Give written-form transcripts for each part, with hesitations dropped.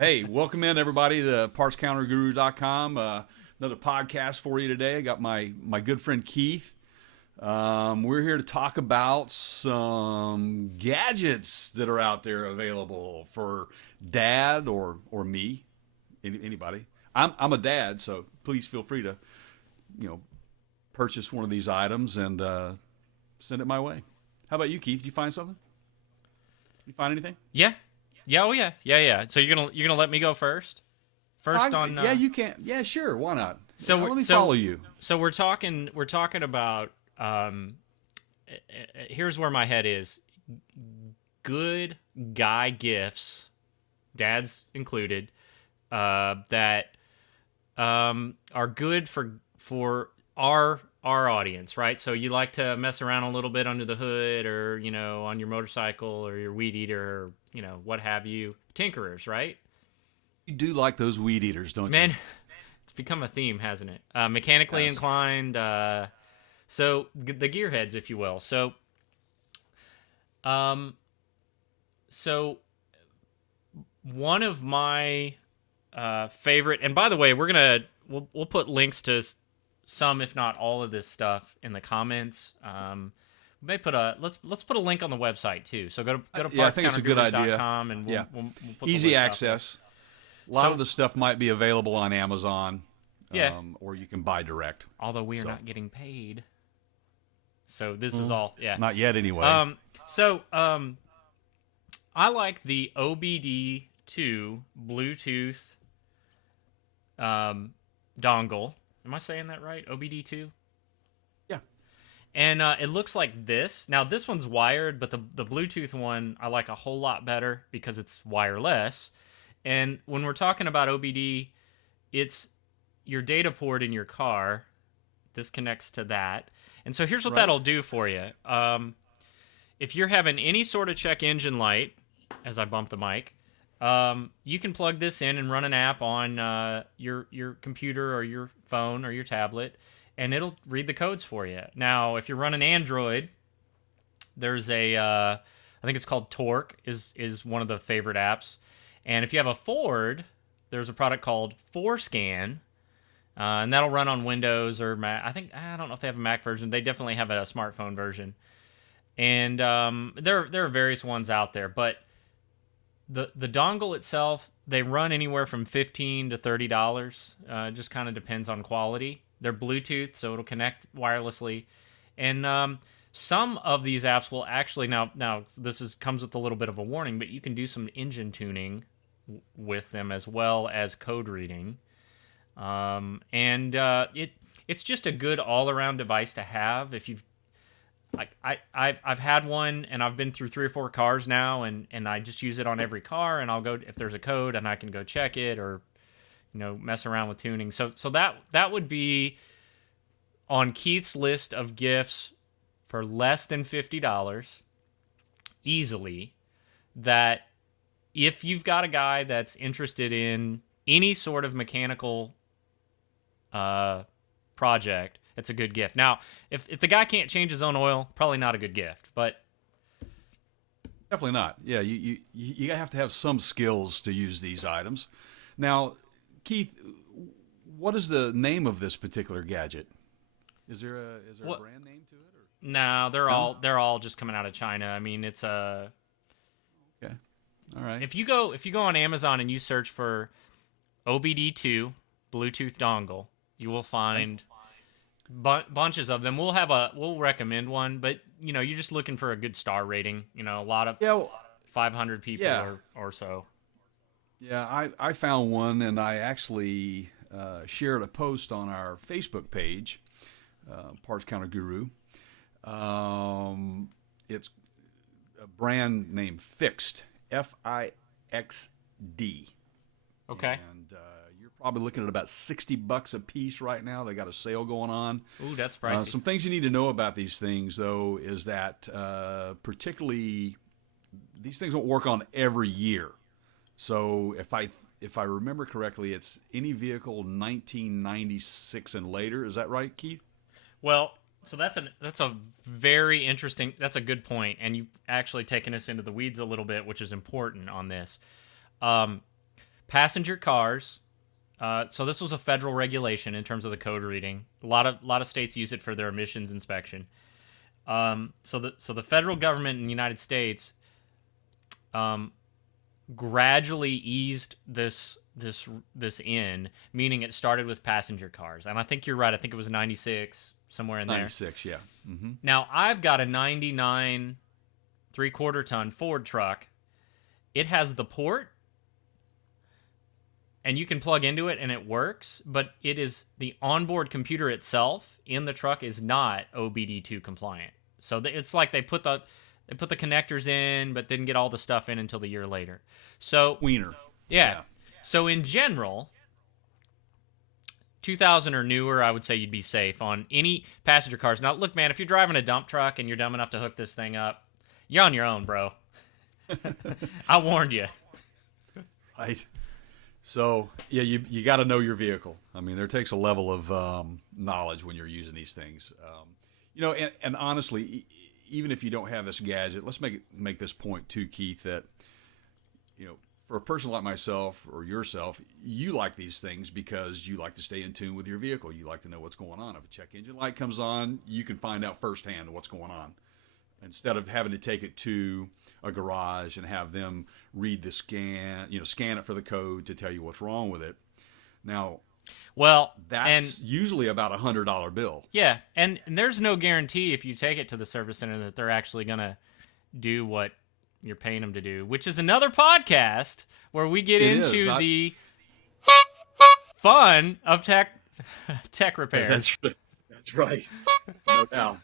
Hey, welcome in everybody to PartsCounterGuru.com. Another podcast for you today. I got my good friend Keith. We're here to talk about some gadgets that are out there available for dad or me, anybody. I'm a dad, so please feel free to purchase one of these items and send it my way. How about you, Keith? Did you find something? You find anything? Yeah, yeah, oh yeah. So you're gonna let me go first? Yeah, you can. Yeah, sure. Why not? Let me So follow you. so we're talking about here's where my head is. Good guy gifts, dads included, that are good for our audience, right? So you like to mess around a little bit under the hood, or on your motorcycle or your weed eater, or what have you, tinkerers, right? You do like those weed eaters, don't you? Man, it's become a theme, hasn't it? Mechanically Yes. inclined, so the gearheads, if you will. Um, so one of my favorite, and by the way, we'll put links to some, if not all, of this stuff in the comments. We may put let's put a link on the website too. So go to Yeah, I think it's a good idea. partscountergurus.com, and Yeah. we'll put the Easy list out access. A lot So- of the stuff might be available on Amazon, Yeah. or you can buy direct. there. Although we are So- not getting paid, so this is all Not yet, anyway. I like the OBD2 Bluetooth dongle. Am I saying that right? OBD2? Yeah. And it looks like this. Now, this one's wired, but the Bluetooth one I like a whole lot better because it's wireless. And when we're talking about OBD, it's your data port in your car. This connects to that. And so here's what Right. that'll do for you. If you're having any sort of check engine light, as I bump the mic, you can plug this in and run an app on your computer or your phone or your tablet, and it'll read the codes for you. Now, if you're running Android, there's I think it's called Torque, is one of the favorite apps. And if you have a Ford, there's a product called ForScan, and that'll run on Windows or Mac. I don't know if they have a Mac version. They definitely have a smartphone version. And there are various ones out there, but the dongle itself, they run anywhere from $15 to $30. Just kind of depends on quality. They're Bluetooth, so it'll connect wirelessly. And some of these apps will actually now this comes with a little bit of a warning, but you can do some engine tuning with them as well as code reading. It's just a good all around device to have if you've I've had one, and I've been through 3 or 4 cars now, and I just use it on every car, and I'll go if there's a code, and I can go check it, or mess around with tuning. So that would be on Keith's list of gifts for less than $50 easily. That if you've got a guy that's interested in any sort of mechanical project, it's a good gift. Now, if the guy can't change his own oil, probably not a good gift. But Definitely not. Yeah, you have to have some skills to use these items. Now, Keith, what is the name of this particular gadget? Is there a brand name to it? Or? no, they're all just coming out of China. I mean, it's a Okay. All right. if you go on Amazon and you search for OBD2 Bluetooth dongle, you will find bunches of them. We'll recommend one, but you're just looking for a good star rating. A lot of 500 people or so. Yeah, I found one, and I actually shared a post on our Facebook page, Parts Counter Guru. It's a brand named Fixed, Fixd. Okay. And you're probably looking at about $60 a piece right now. They got a sale going on. Ooh, that's pricey. Some things you need to know about these things, though, is that particularly these things won't work on every year. So if I remember correctly, it's any vehicle 1996 and later. Is that right, Keith? Well, so that's a very interesting. That's a good point, and you've actually taken us into the weeds a little bit, which is important on this. passenger cars. So this was a federal regulation in terms of the code reading. A lot of states use it for their emissions inspection. So the federal government in the United States gradually eased this in, meaning it started with passenger cars. And I think you're right. I think it was 96, somewhere in there. 96, yeah. Mm-hmm. Now, I've got a 99 3/4-ton Ford truck. It has the port, and you can plug into it and it works, but it is the onboard computer itself in the truck is not OBD2 compliant. So it's like they put the connectors in, but didn't get all the stuff in until the year later. So Wiener. yeah. So in general, 2000 or newer, I would say you'd be safe on any passenger cars. Now, look, man, if you're driving a dump truck and you're dumb enough to hook this thing up, you're on your own, bro. I warned you. Right. So, yeah, you got to know your vehicle. I mean, there takes a level of knowledge when you're using these things. And honestly, even if you don't have this gadget, let's make this point too, Keith, that, for a person like myself or yourself, you like these things because you like to stay in tune with your vehicle. You like to know what's going on. If a check engine light comes on, you can find out firsthand what's going on, instead of having to take it to a garage and have them read the scan it for the code to tell you what's wrong with it. Now, that's usually about $100 bill. Yeah, and there's no guarantee if you take it to the service center that they're actually going to do what you're paying them to do, which is another podcast where we get into the fun of tech repair. That's right. No doubt.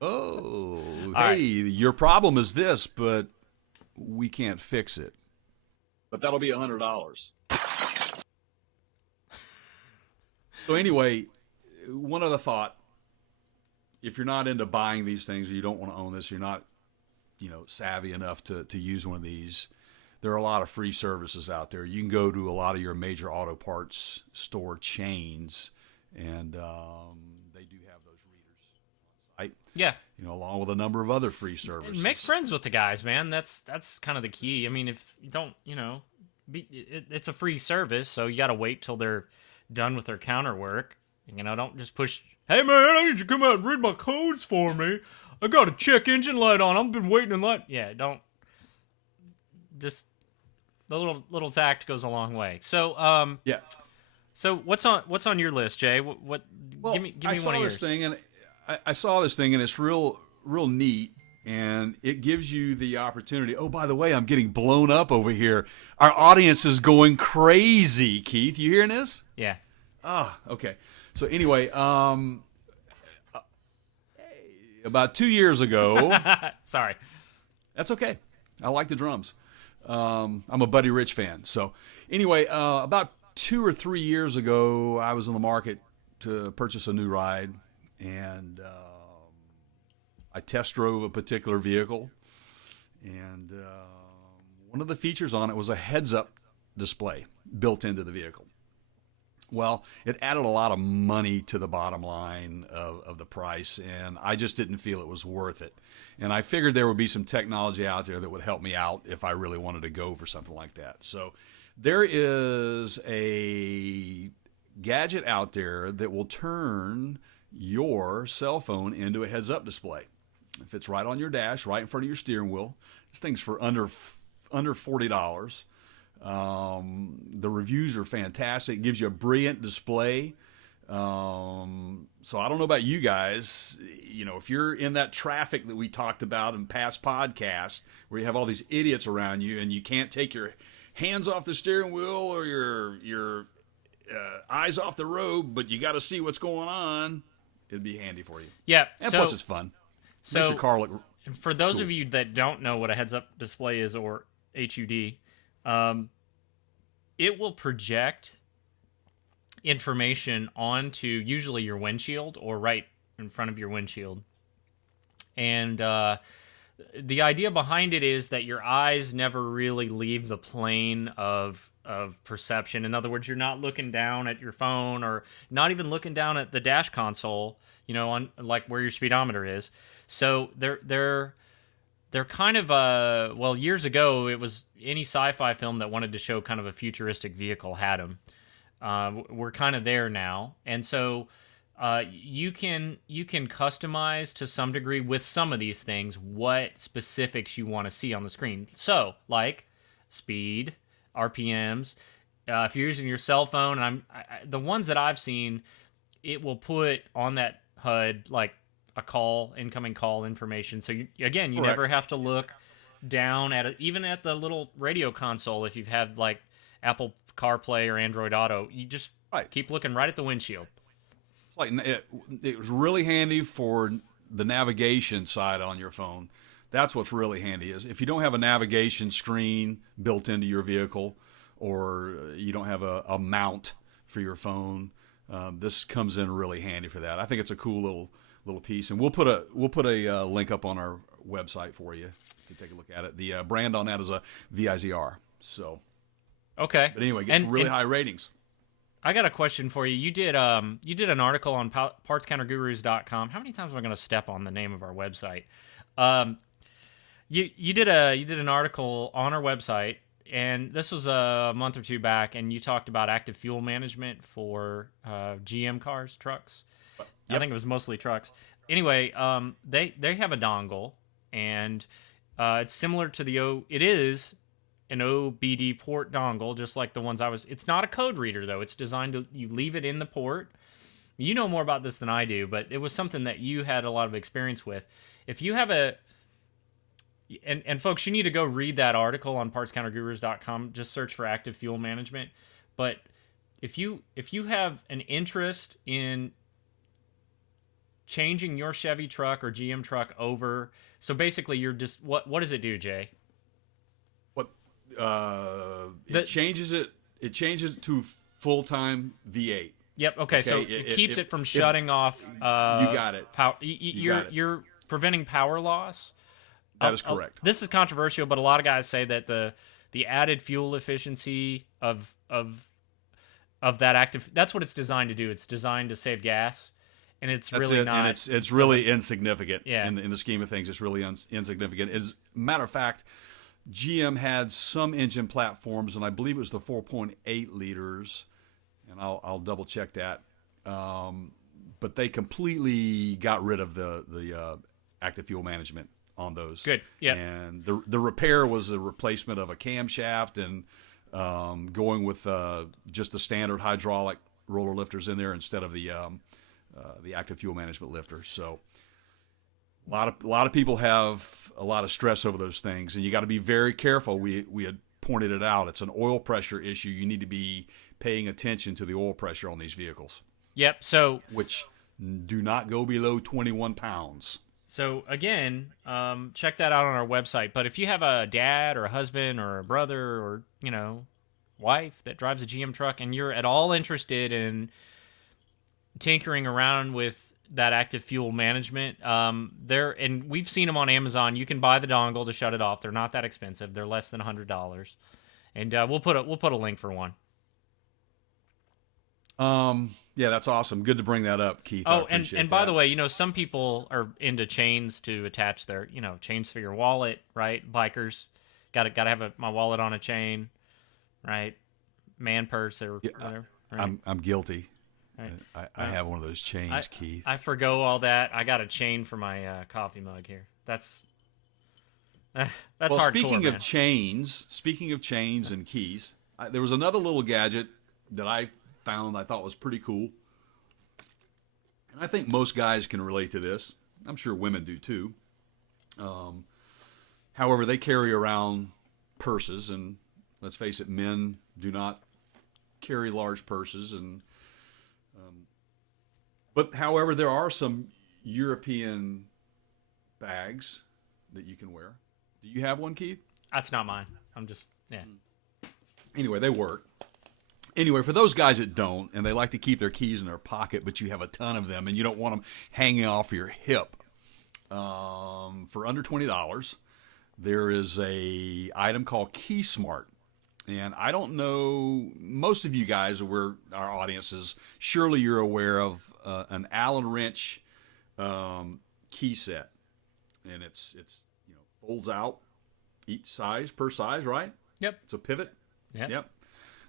Oh, hey, right. Your problem is this, but we can't fix it. But that'll be $100. So anyway, one other thought. If you're not into buying these things, or you don't want to own this, you're not, savvy enough to use one of these, there are a lot of free services out there. You can go to a lot of your major auto parts store chains, and they do have those readers on site. Yeah. Along with a number of other free services. Make friends with the guys, man. That's kind of the key. I mean, if you don't, it's a free service, so you got to wait till they're done with their counter work. Don't just push, hey, man, I need you to come out and read my codes for me. I got a check engine light on. I've been waiting in line. Yeah, don't. Just the little tact goes a long way. So, yeah. So what's on your list, Jay? What give me one of yours. I saw this thing, and it's real neat, and it gives you the opportunity. Oh, by the way, I'm getting blown up over here. Our audience is going crazy, Keith. You hearing this? Yeah. Okay. So anyway, about 2 years ago. Sorry. That's okay. I like the drums. I'm a Buddy Rich fan. So anyway, about 2 or 3 years ago, I was in the market to purchase a new ride, and I test drove a particular vehicle, and one of the features on it was a heads-up display built into the vehicle. Well, it added a lot of money to the bottom line of the price, and I just didn't feel it was worth it. And I figured there would be some technology out there that would help me out if I really wanted to go for something like that. So there is a gadget out there that will turn your cell phone into a heads-up display. It fits right on your dash, right in front of your steering wheel. This thing's for under $40. The reviews are fantastic. It gives you a brilliant display. So I don't know about you guys, if you're in that traffic that we talked about in past podcasts where you have all these idiots around you and you can't take your hands off the steering wheel or your eyes off the road, but you got to see what's going on, it'd be handy for you. Yeah. And plus it's fun. Makes your car look for those cool. of you that don't know what a heads-up display is, or HUD, it will project information onto usually your windshield or right in front of your windshield. And the idea behind it is that your eyes never really leave the plane of perception. In other words, you're not looking down at your phone or not even looking down at the dash console, on like where your speedometer is. So they're they're kind of well, years ago it was any sci-fi film that wanted to show kind of a futuristic vehicle had them. We're kind of there now, and so you can customize to some degree with some of these things what specifics you want to see on the screen. So like speed, RPMs. If you're using your cell phone, and the ones that I've seen, it will put on that HUD like a incoming call information. So again, you Correct. never have to look down at it, even at the little radio console. If you've had like Apple CarPlay or Android Auto, you just Right. keep looking right at the windshield. It's like it was really handy for the navigation side on your phone. That's what's really handy is if you don't have a navigation screen built into your vehicle, or you don't have a mount for your phone, this comes in really handy for that. I think it's a cool little piece, and we'll put a link up on our website for you to take a look at it. The brand on that is a VIZR. So, Okay. but anyway, it gets really and high ratings. I got a question for you. You did an article on partscountergurus.com. How many times am I going to step on the name of our website? You did an article on our website, and this was a month or two back, and you talked about active fuel management for GM cars, trucks. Yep. I think it was mostly trucks. Anyway, they have a dongle, and it's similar to it is an OBD port dongle, just like the ones it's not a code reader though. It's designed to, you leave it in the port. You know more about this than I do, but it was something that you had a lot of experience with. If you have and folks, you need to go read that article on partscountergurus.com. Just search for active fuel management. But if you have an interest in changing your Chevy truck or GM truck over, so basically you're just what does it do, Jay? It changes it. It changes it to full-time V8. Yep. Okay. So it keeps it from shutting off. You got it. You're preventing power loss. That is correct. This is controversial, but a lot of guys say that the added fuel efficiency of that active, that's what it's designed to do. It's designed to save gas, and it's That's really it, not. and it's really insignificant. Yeah. In the scheme of things, it's really insignificant. As a matter of fact, GM had some engine platforms, and I believe it was the 4.8 liters, and I'll double check that. But they completely got rid of the active fuel management on those. Good. Yeah. And the repair was a replacement of a camshaft and going with just the standard hydraulic roller lifters in there instead of the active fuel management lifter. So a lot of people have a lot of stress over those things, and you got to be very careful. We had pointed it out. It's an oil pressure issue. You need to be paying attention to the oil pressure on these vehicles. Yep. So which do not go below 21 pounds. So again, check that out on our website. But if you have a dad or a husband or a brother or wife that drives a GM truck, and you're at all interested in tinkering around with that active fuel management, and we've seen them on Amazon. You can buy the dongle to shut it off. They're not that expensive. They're less than $100, and we'll put a link for one. Yeah, that's awesome. Good to bring that up, Keith. Oh, and by the way, some people are into chains to attach their, chains for your wallet, right? Bikers gotta have my wallet on a chain, right? Man purse or whatever. Right? I'm guilty. Right. I have one of those chains, Keith. I forgo all that. I got a chain for my coffee mug here. That's hardcore, speaking man. Speaking of chains and keys, there was another little gadget that I found I thought was pretty cool, and I think most guys can relate to this. I'm sure women do too. However, they carry around purses, and let's face it, men do not carry large purses, and but however, there are some European bags that you can wear. Do you have one, Keith? That's not mine. I'm just Anyway, they work. Anyway, for those guys that don't, and they like to keep their keys in their pocket, but you have a ton of them, and you don't want them hanging off your hip, for under $20, there is a item called Key Smart. And I don't know, most of you guys, our audience is, surely you're aware of an Allen wrench key set, and it's folds out each size per size, right? Yep. It's a pivot. Yep.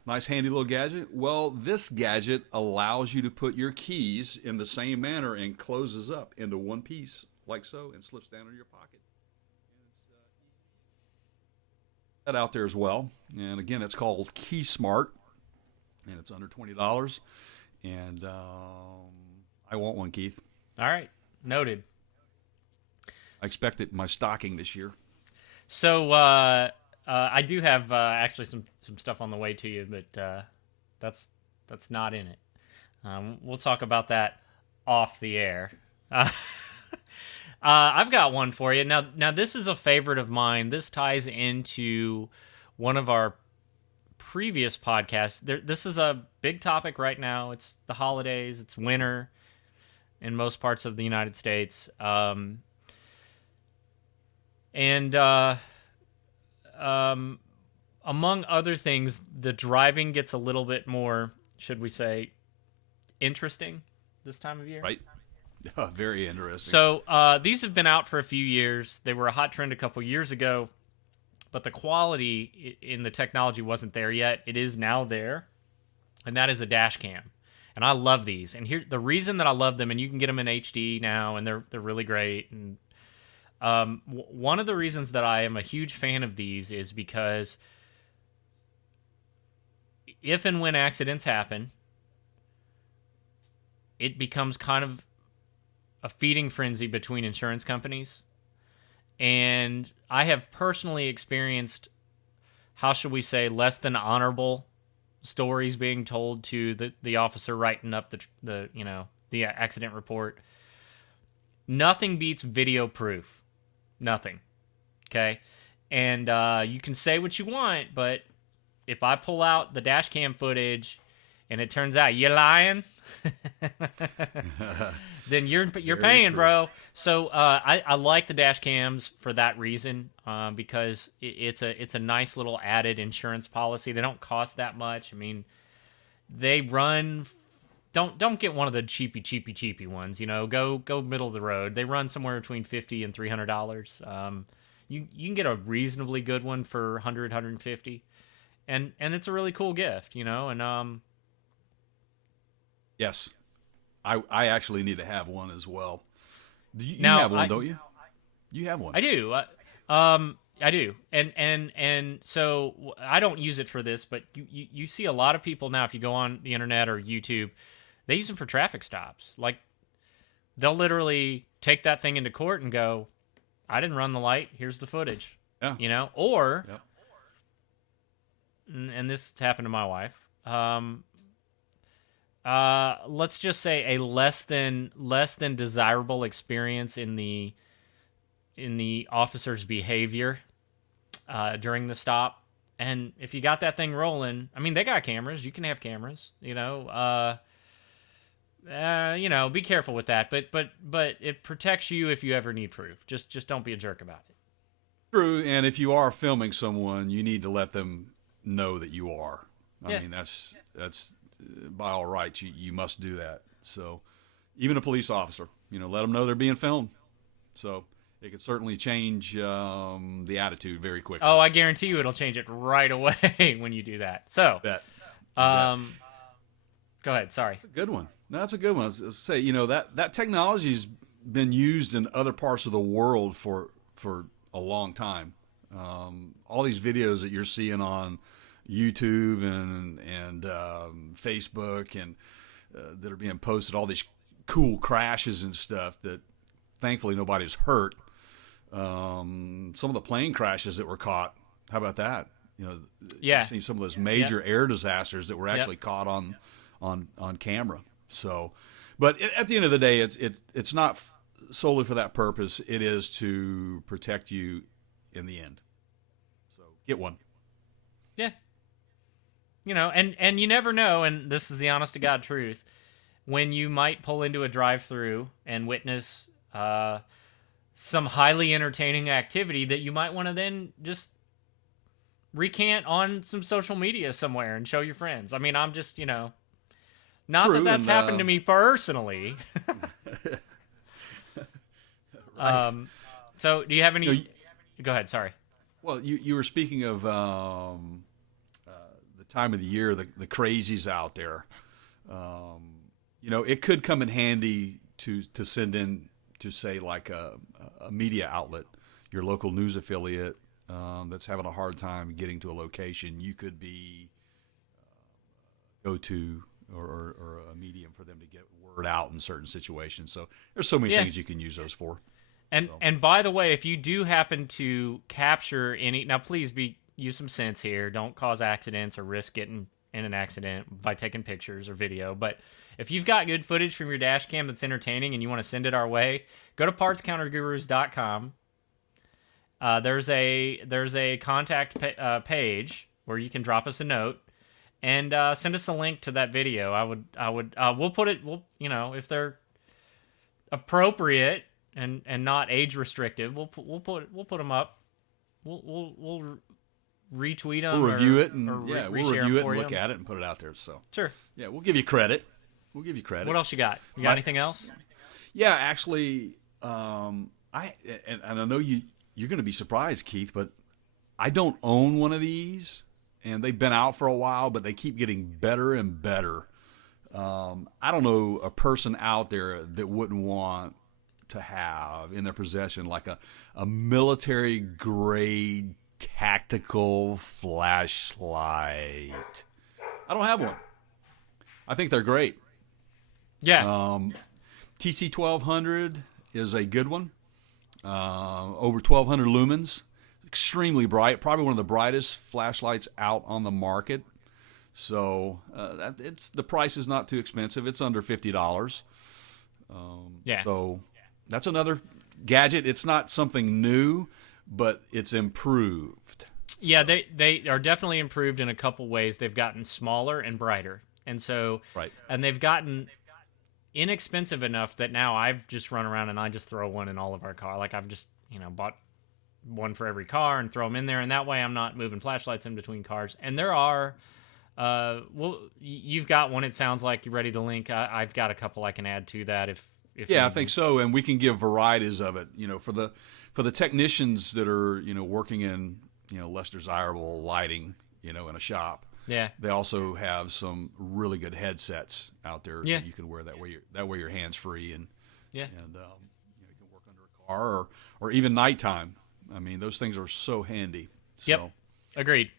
Nice handy little gadget. Well, this gadget allows you to put your keys in the same manner and closes up into one piece like so and slips down into your pocket. That out there as well. And again, it's called Key Smart, and it's under $20. And I want one, Keith. All right. Noted. I expect it in my stocking this year. So I do have actually some stuff on the way to you, but that's not in it. We'll talk about that off the air. I've got one for you. Now this is a favorite of mine. This ties into one of our previous podcasts. This is a big topic right now. It's the holidays. It's winter in most parts of the United States. Among other things, the driving gets a little bit more, should we say, interesting this time of year. Right. Very interesting. So these have been out for a few years. They were a hot trend a couple years ago, but the quality in the technology wasn't there yet. It is now there, and that is a dash cam. And I love these. And here, the reason that I love them, and you can get them in HD now, and they're really great. And one of the reasons that I am a huge fan of these is because if and when accidents happen, it becomes kind of a feeding frenzy between insurance companies. And I have personally experienced, how should we say, less than honorable stories being told to the officer writing up the accident report. Nothing beats video proof. Nothing. Okay? And you can say what you want, but if I pull out the dash cam footage and it turns out you're lying, then you're paying, bro. So I like the dash cams for that reason, because it's a nice little added insurance policy. They don't cost that much. I mean, they run. Don't get one of the cheapy ones. Go middle of the road. They run somewhere between $50 and $300. You can get a reasonably good one for $100, $150, and it's a really cool gift, and Yes. I actually need to have one as well. You now, have one, don't you? You have one. I do. I do. And so I don't use it for this, but you see a lot of people now, if you go on the internet or YouTube, they use them for traffic stops. Like, they'll literally take that thing into court and go, I didn't run the light. Here's the footage. Yeah. Or, Yep. and this happened to my wife, let's just say a less than desirable experience in the officer's behavior during the stop. And if you got that thing rolling, I mean, they got cameras. You can have cameras. Be careful with that. But it protects you if you ever need proof. Just don't be a jerk about it. True, and if you are filming someone, you need to let them know that you are. I mean, that's by all rights, you must do that. So even a police officer, let them know they're being filmed. So it could certainly change the attitude very quickly. Oh, I guarantee you it'll change it right away when you do that. So, go ahead. Sorry. That's a good one. No, that's a good one. I was say, that technology's been used in other parts of the world for a long time. All these videos that you're seeing on YouTube and Facebook and that are being posted, all these cool crashes and stuff that thankfully nobody's hurt. Some of the plane crashes that were caught, how about that? You've seen some of those major air disasters that were actually caught on camera. So, but at the end of the day, it's not solely for that purpose. It is to protect you in the end. So get one. Yeah. And you never know, and this is the honest to God truth, when you might pull into a drive-through and witness some highly entertaining activity that you might want to then just recant on some social media somewhere and show your friends. I mean, I'm just, not True, that that's and, happened to me personally. Right. So do you have any Go ahead. Sorry. Well, you were speaking of the time of the year, the crazies out there. It could come in handy to send in to, say, like a media outlet, your local news affiliate that's having a hard time getting to a location. You could be go-to or a medium for them to get word out in certain situations. So there's so many things you can use those for. And by the way, if you do happen to capture any, now please use some sense here. Don't cause accidents or risk getting in an accident by taking pictures or video. But if you've got good footage from your dash cam that's entertaining and you want to send it our way, go to partscountergurus.com. There's a contact page where you can drop us a note and send us a link to that video. We'll put it. If they're appropriate and not age restrictive, we'll put them up. We'll retweet them. We'll review it and we'll review it and look at it and put it out there. So sure. Yeah, we'll give you credit. What else you got? You got anything else? Yeah, actually, I know you're going to be surprised, Keith, but I don't own one of these, and they've been out for a while, but they keep getting better and better. I don't know a person out there that wouldn't want to have in their possession like a military grade tactical flashlight. I don't have one. I think they're great. Yeah. TC 1200 is a good one. Over 1200 lumens, extremely bright, probably one of the brightest flashlights out on the market. So the price is not too expensive. It's under $50. So that's another gadget. It's not something new, but it's improved. Yeah, they are definitely improved in a couple ways. They've gotten smaller and brighter, and so and they've gotten inexpensive enough that now I've just run around and I just throw one in all of our car. Like I've just bought one for every car and throw them in there, and that way I'm not moving flashlights in between cars. And there are, you've got one. It sounds like you're ready to link. I've got a couple I can add to that if I think so, and we can give varieties of it. For the technicians that are working in less desirable lighting, in a shop. Yeah. They also have some really good headsets out there that you can wear. That way your hands free and you can work under a car or even nighttime. I mean, those things are so handy. So. Yep. Agreed.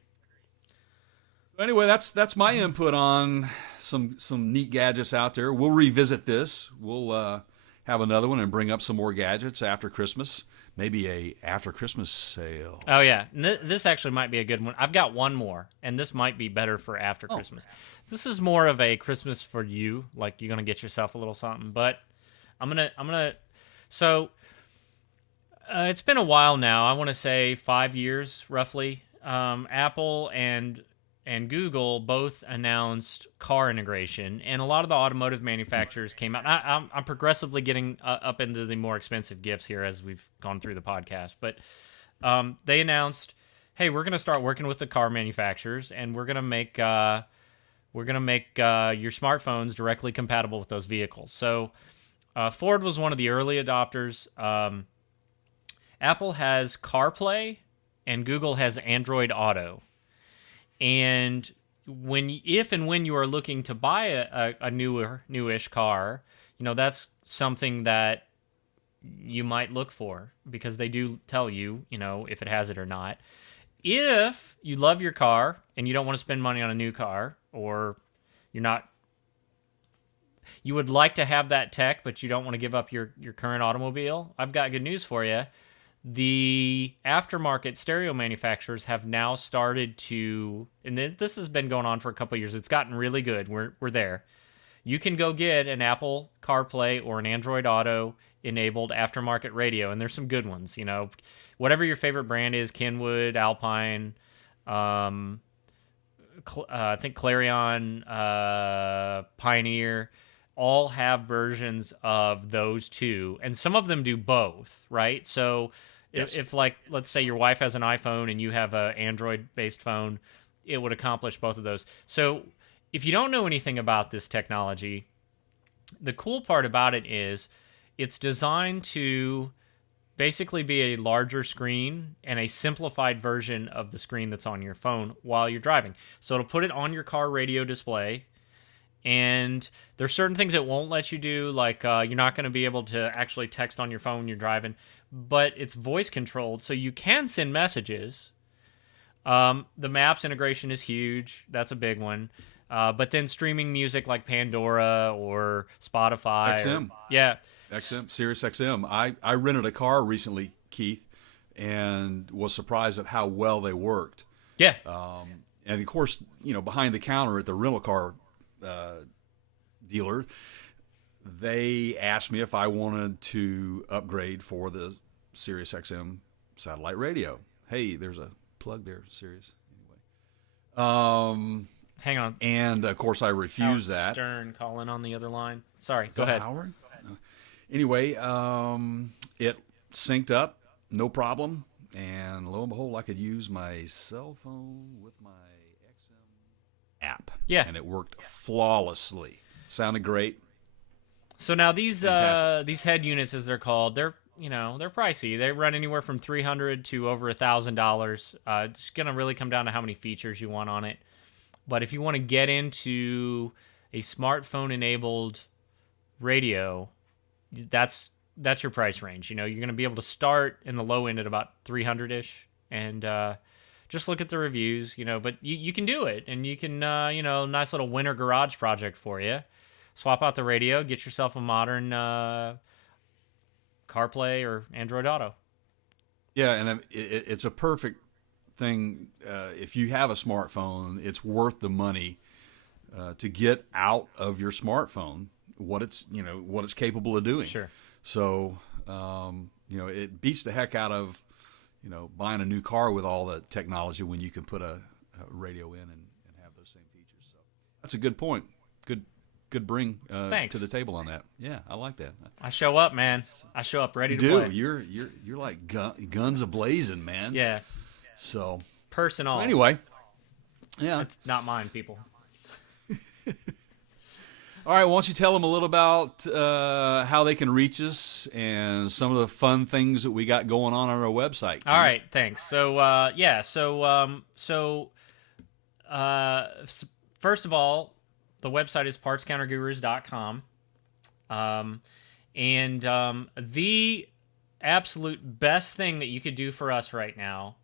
Anyway, that's my input on some neat gadgets out there. We'll revisit this. We'll have another one and bring up some more gadgets after Christmas. Maybe a after Christmas sale. Oh, yeah. This actually might be a good one. I've got one more, and this might be better for after Christmas. This is more of a Christmas for you, like you're going to get yourself a little something. But so it's been a while now. I want to say 5 years, roughly. Apple and Google both announced car integration, and a lot of the automotive manufacturers came out. I'm progressively getting up into the more expensive gifts here as we've gone through the podcast, but they announced, hey, we're going to start working with the car manufacturers, and we're going to make your smartphones directly compatible with those vehicles. So Ford was one of the early adopters. Apple has CarPlay, and Google has Android Auto. And when you are looking to buy a newish car, that's something that you might look for, because they do tell you, if it has it or not. If you love your car and you don't want to spend money on a new car, or you would like to have that tech, but you don't want to give up your current automobile, I've got good news for you. The aftermarket stereo manufacturers have now started to, and this has been going on for a couple of years. It's gotten really good. We're there. You can go get an Apple CarPlay or an Android Auto enabled aftermarket radio, and there's some good ones. Whatever your favorite brand is, Kenwood, Alpine, I think Clarion, Pioneer, all have versions of those two, and some of them do both, right? So if like, let's say your wife has an iPhone and you have an Android-based phone, it would accomplish both of those. So if you don't know anything about this technology, the cool part about it is it's designed to basically be a larger screen and a simplified version of the screen that's on your phone while you're driving. So it'll put it on your car radio display, and there's certain things it won't let you do, like you're not going to be able to actually text on your phone when you're driving, but it's voice controlled, so you can send messages. The Maps integration is huge. That's a big one. But then streaming music like Pandora or Spotify. XM. Yeah. XM, Sirius XM. I rented a car recently, Keith, and was surprised at how well they worked. Yeah. And of course, behind the counter at the rental car dealer, they asked me if I wanted to upgrade for the Sirius XM satellite radio. Hey, there's a plug there, Sirius. Anyway. Hang on. And of course, I refused that. Stern calling on the other line. Sorry, Is go that ahead. Howard? Anyway, it synced up, no problem, and lo and behold, I could use my cell phone with my XM app. Yeah. And it worked flawlessly. Sounded great. So now these Fantastic. head units, as they're called, they're pricey. They run anywhere from $300 to over $1,000. It's gonna really come down to how many features you want on it. But if you want to get into a smartphone-enabled radio, that's your price range. You're going to be able to start in the low end at about 300-ish, and just look at the reviews. But you can do it, and you can nice little winter garage project for you. Swap out the radio, get yourself a modern CarPlay or Android Auto. Yeah, and it's a perfect thing. If you have a smartphone, it's worth the money to get out of your smartphone what it's capable of doing. Sure. So it beats the heck out of buying a new car with all the technology when you can put a radio in and have those same features. So that's a good point. Good bring Thanks. to the table on that. Yeah, I like that. I show up, man. I show up ready You to do. play. You're like guns a-blazing, man. Yeah. So Personal. anyway, yeah. It's not mine, people. All right, why don't you tell them a little about how they can reach us and some of the fun things that we got going on our website. Keith. All right, thanks. So, first of all, the website is partscountergurus.com. The absolute best thing that you could do for us right now,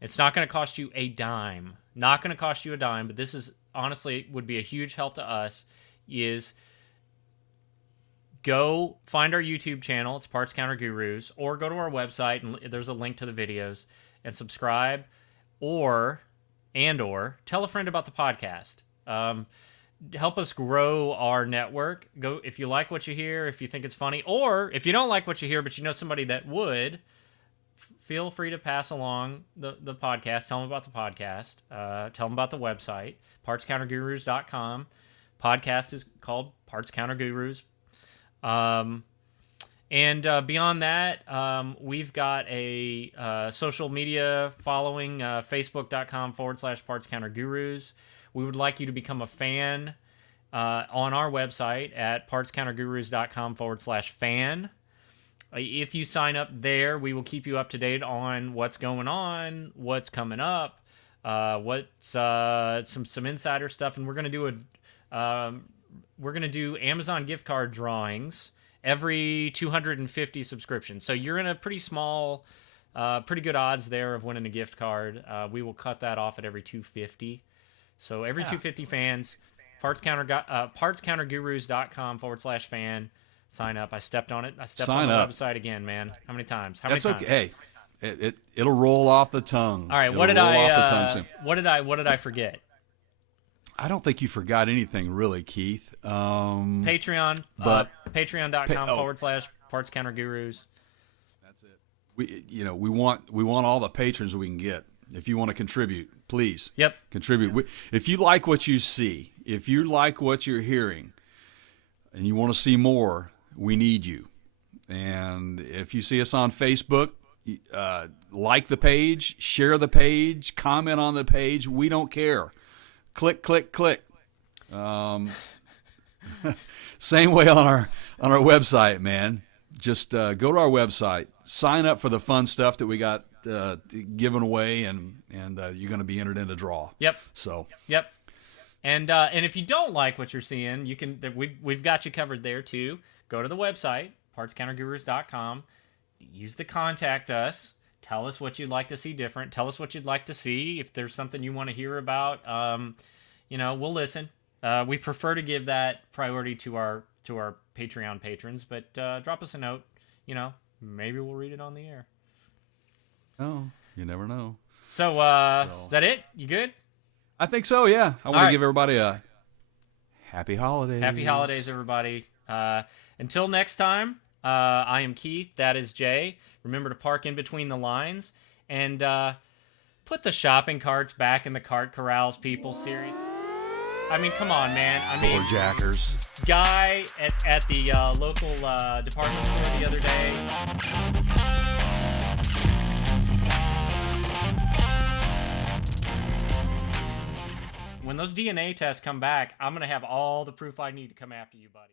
it's not going to cost you a dime. Not going to cost you a dime, but this is honestly would be a huge help to us, is go find our YouTube channel. It's Parts Counter Gurus, or go to our website and there's a link to the videos and subscribe, or tell a friend about the podcast. Help us grow our network. Go if you like what you hear, if you think it's funny, or if you don't like what you hear but you know somebody that would, feel free to pass along the podcast. Tell them about the podcast. Tell them about the website, partscountergurus.com. Podcast is called Parts Counter Gurus. And beyond that, we've got a social media following, facebook.com/Parts Counter Gurus. We would like you to become a fan on our website at partscountergurus.com/fan. If you sign up there, we will keep you up to date on what's going on, what's coming up, what's some insider stuff, and we're gonna do Amazon gift card drawings every 250 subscriptions. So you're in a pretty small, pretty good odds there of winning a gift card. We will cut that off at every 250. So every 250 fans, partscountergurus.com/fan. Sign up. I stepped on it. I stepped on the website again, man. How many times? That's okay. Hey, it'll roll off the tongue. All right. It'll What did roll I? off the tongue soon. What did I forget? I don't think you forgot anything, really, Keith. Patreon. But patreon.com/Parts Counter Gurus. That's it. We want all the patrons we can get. If you want to contribute, please. Yep. Contribute. If you like what you see, if you like what you're hearing, and you want to see more, we need you. And if you see us on Facebook, like the page, share the page, comment on the page. We don't care. Click, click, click. Same way on our website, man. just go to our website, sign up for the fun stuff that we got given away, and you're going to be entered in the draw. Yep. So. Yep. And if you don't like what you're seeing, you can. We've got you covered there too. Go to the website, partscountergurus.com. Use the contact us. Tell us what you'd like to see different. Tell us what you'd like to see. If there's something you want to hear about, we'll listen. We prefer to give that priority to our Patreon patrons, but drop us a note. Maybe we'll read it on the air. Oh, you never know. So, is that it? You good? I think so, yeah. I want to right. give everybody a happy holidays. Happy holidays, everybody. Until next time, I am Keith. That is Jay. Remember to park in between the lines. And put the shopping carts back in the cart corrals, people. Seriously. I mean, come on, man. Poor jackers. Guy at the local department store the other day. When those DNA tests come back, I'm going to have all the proof I need to come after you, buddy.